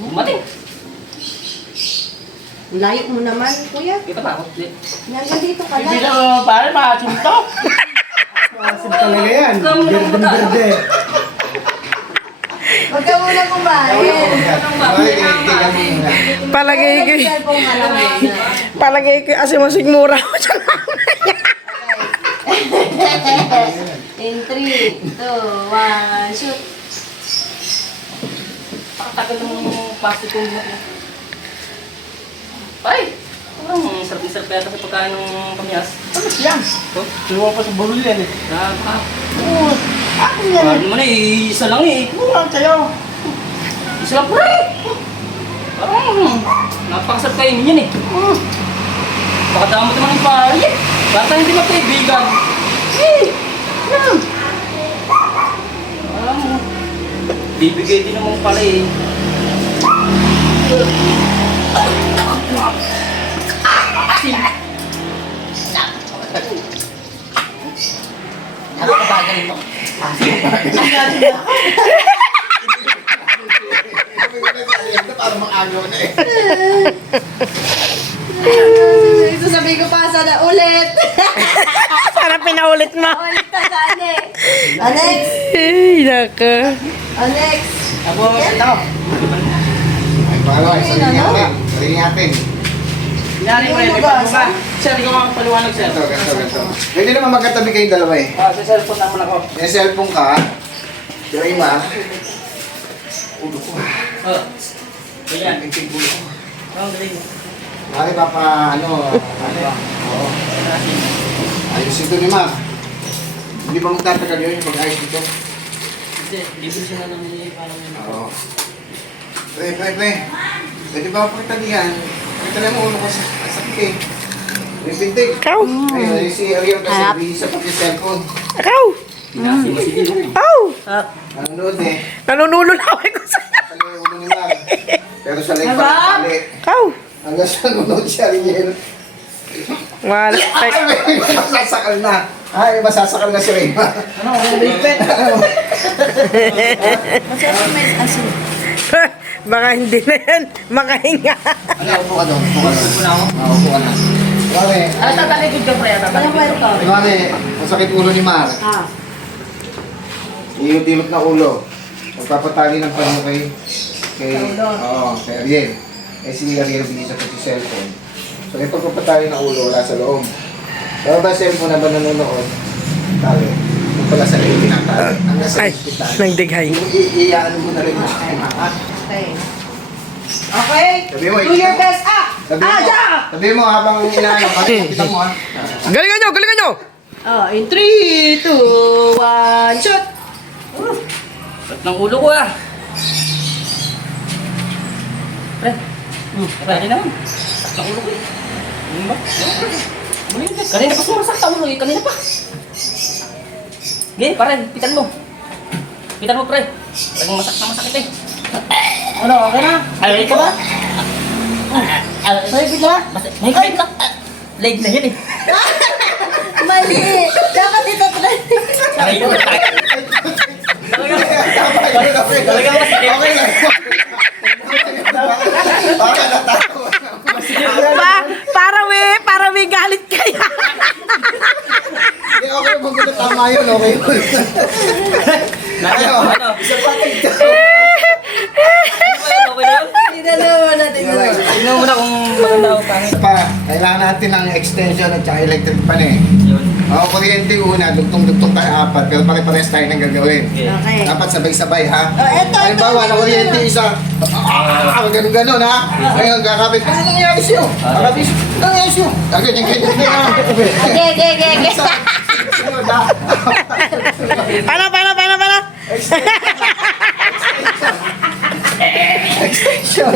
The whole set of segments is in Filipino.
Umating. Layo mo naman, kuya. Kita pa ako. Hanggang dito ka Hindi lang. na pare, masinto. Masin talaga yan. Berde-berde. Huwag ka muna kumain. Palagay ko, Cellphone ka lang muna. palagay ko kasi masigmura ko siya. In 3, 2, 1, shoot. Pakatagal ng plastic ko. Ay! Ang sarap-sarap yata sa pagkain ng kamyas. Ano siya? Tuwa pa sa bulol yan eh. Naka. Oo. Ako yan Ano eh. naman eh, isa lang eh. Oo lang sa'yo. Isa lang pre! Parang napakasarap kainin yan eh. Baka damot naman yung pare. Baka hindi magkaibigan. Eh! Yan! Alam mo, bibigay din naman pala eh. Nakakabagal mo. Para mag-agaw na eh. Ito sabi ko pa, sana ulit. Sana pinaulit mo. Ulit ka sana eh. Next. Ay, naka. Next. Tapos, ito. Ay, pangalawa. Sabihin natin. Sabihin natin. Yan yung pwede pa ba? Sir, ikaw ang paliwanag, sir. Ganito. Pwede naman magkatabi kayong dalawa eh. Sa cellphone naman ako. May cellphone ka. Pero ima. Ulo ko. Oh. Ganyan. Tingting ulo ko. Ang galing. Bakit papa, ano? Oo. Ayos ito ni Ma. Hindi ba magtatagal yun yung pag-ayos dito? Hindi, libre siya na lang ni parang yun. Oo. Pre. Pwede ba pakitalihan? Pakitalihan mo ulo ko sa sakit eh. May pintig. Ikaw. Ayun, si Ariel kasi bisa pati cellphone. Ikaw. Ikaw. Nanonood eh. Nanunululawin ko sa'yo. Tali yung ulo ni Mar. Pero sa leg pa tali. Ikaw. Hanggang sa nanonood si Ariel. Wala. Masasakal na. Ay, masasakal na si Rayma. Ano, bigpet? Baka hindi na yan. Makahinga. Ano, upo ka doon. Upo ka doon. Upo na ako. Upo ka na. Mare, Ah, tatalikod ka, pre. Walang Tatalikod kwento. ka. Mare, masakit ulo ni Mar. Ah. Iyot-ilot na ulo. Magpapatali ng pano kay... Oo, kay Ariel. Eh si Ariel binisa pa si cellphone. So yung pagpapatali ng ulo, wala sa loob. Pero ba cellphone na ba nanonood? Tali. Kung pala sa loob, pinatali. Hanggang sa Ay, hospital. nagdighay. Iiyaan mo na rin yung sistema, ha? Okay. Okay. Sabi mo, Do your best. Ah! Sabi mo, Ja! sabi mo habang inaano, kita mo, ha? Galingan nyo! Galingan nyo! Oh, in 3, 2, 1, shoot! Ba't ng ulo ko ah? Pre. Pre naman. Ba't ng ulo ko eh? Ano ba? Kanina pa sumasakta ulo eh. Kanina pa. Sige, pare. Pitan mo. Pitan mo, pre. Talagang masakit eh. Ano, okay na? Ay, ka ba? Mahigpit na? Mahigpit na? Leg na yun eh. Mali! Dapat ito try. Talagang masakit. Okay lang. Baka natawa. Para may galit kaya. Hindi, okay bang kung tama yun, okay yun. Ano? Isa pa tigil. Okay na yun? Tinalawa natin yun. Tingnan mo na kung maganda o pangit. Pa, kailangan natin ng extension at saka electric pan eh. Yun. Ako, kuryente una, dugtong-dugtong tayo apat, pero pare-pares tayo ng gagawin. Okay. Dapat sabay-sabay ha. Oh, eto, Halimbawa, na kuryente isa, ganun-ganun ha. Ngayon, kakapit, ano nangyayari sa'yo? Kakapit, ano nangyayari sa'yo? Ganyan-ganyan na ha. Okay. Sunod ha. Para. Extension.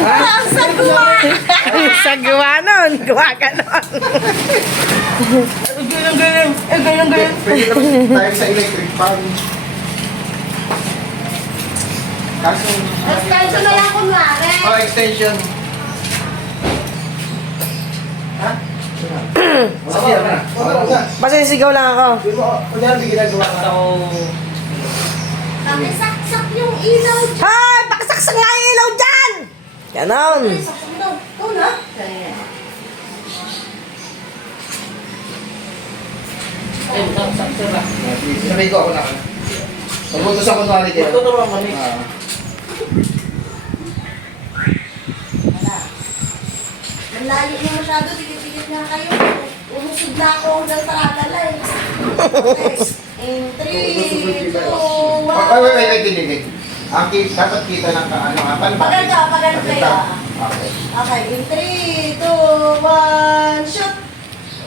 Ang sagwa! Sa gawa nun. Gawa ka nun. Pwede naman tayo sa electric pan. Kaso, Extension na lang kunwari. extension. Ha? Sige na. Basta sigaw lang ako. Kunyari, ginagawa ka. Ako... Kami sa Pakisaksak yung ilaw. Hoy! Pakisaksak nga yung ilaw dyan! Ganon. Saksak daw. Ikaw na? Ay, saksak sila. Sinabay ko ako na. Pagpunta sa kunwari kayo. Tuturuan mo ni. Ah. Wala. Malayo na masyado. Tigit-tigit na kayo. Umusog na ako hanggang taradala eh. Okay. In 3, 2, 1. Wait, dinig. Dapat kita ng ano nga. Paganda kayo. Okay. Okay, in 3, 2, 1, shoot!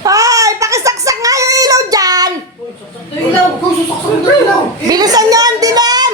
Hoy! Pakisaksak nga yung ilaw dyan! Ilaw! Go, susuksan mo ilaw! Bilisan nyo ang dilim!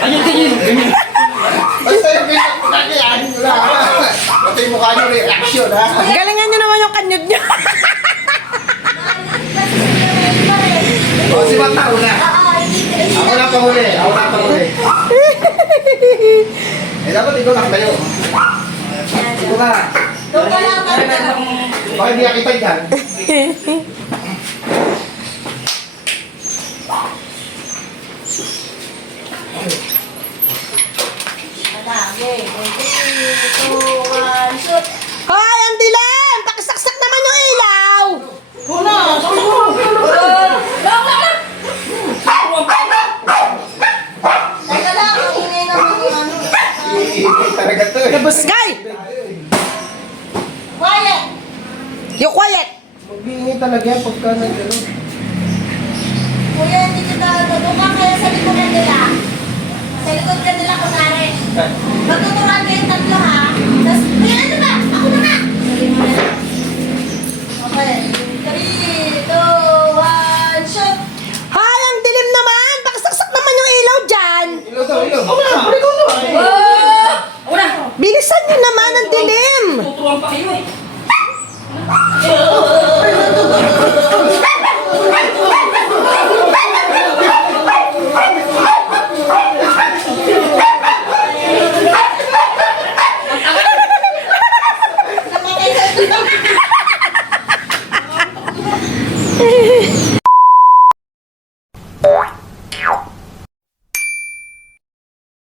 Ayun, ganyan. Basta yung pinakyan, wala. Basta yung mukha nyo reaction, ha? Galingan nyo naman yung kanyod nyo. O, si Mata, una. Ako na pahuli. Eh, dapat ikaw lang tayo. Ito na. Doon ka lang Baka hindi nakita dyan. Okay, in 3, 2, 1, shoot! Hoy! Ang dilim! Pakisaksak naman yung ilaw! Teka lang, ang ingay naman yung ano. Iipit talaga to eh. Kabusgay! Quiet! You quiet! Mag-iingay talaga yan pagka nag-ano. Kuya, hindi kita doon ka kaya sa likod ka nila. Sa likod ka nila, kunwari. Magtuturuan kayo tatlo ha. Tapos, kuya, ano ba? Ako na nga! Sabi mo na. Okay, 3, 2, 1, shoot! Hoy! Ang dilim naman! Pakisaksak naman yung ilaw dyan! Ilaw daw, ilaw. Ako na. Bilisan nyo naman ang dilim! Tuturuan pa kayo eh. Namatay sa